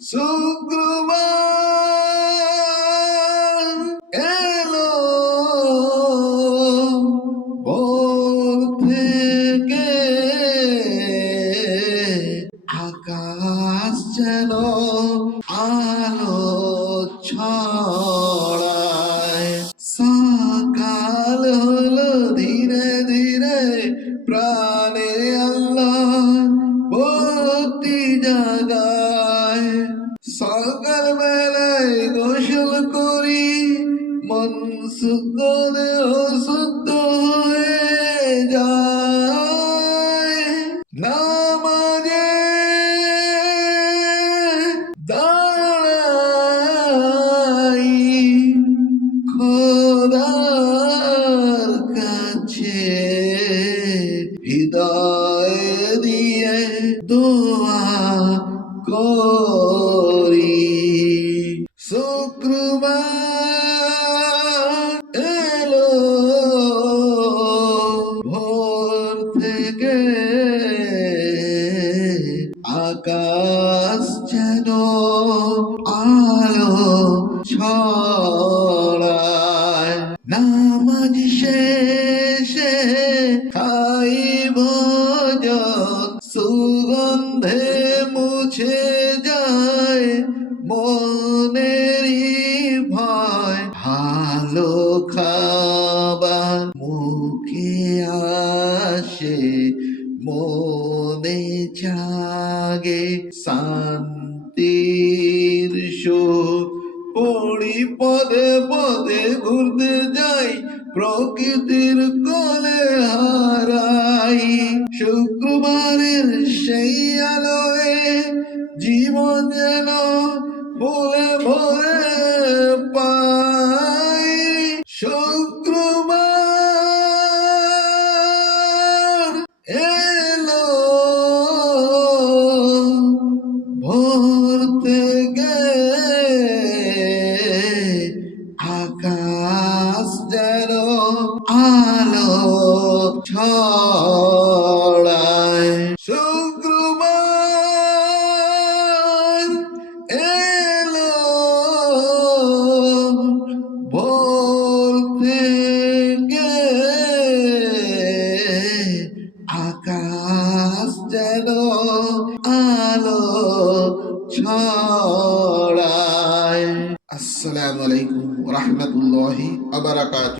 শুক্রবার এলো ভোর থেকে, আকাশ যেন আলো ছড়ায়। সকাল হলো ধীরে ধীরে, প্রাণে আল্লাহ ভক্তি জাগায়। সকাল বেলায় গোসল করি, মন শুদ্ধ দেহ শুদ্ধ হয়ে যায়। নামাজে দাঁড়াই, খোদার কাছে হৃদয় দিয়ে দোয়া করি। শুক্রবার এলো ভোর থেকে, আকাশ যেন আলো ছড়ায়। নামাজ শেষে খাই ভোজন, সুগন্ধে মুছে যায় মনেরই ভয়। ভালো খাবার মুখে আসে, মনে জাগে শান্তির সুখ। পড়ি পদে পদে ঘুরতে যাই, প্রকৃতির কোলে হারাই। শুক্রবারের সেই আলোয় জীবন যেন ফুলে ভরে পাই। শুক্রবার এলো ভোর থেকে, আকাশ যেন আলো ছড়ায়। শুক্রবার এলো ভোর থেকে, আকাশ যেন আলো ছড়ায়। আসসালামু আলাইকুম ওয়া রাহমাতুল্লাহি ওয়া বারাকাতুহু।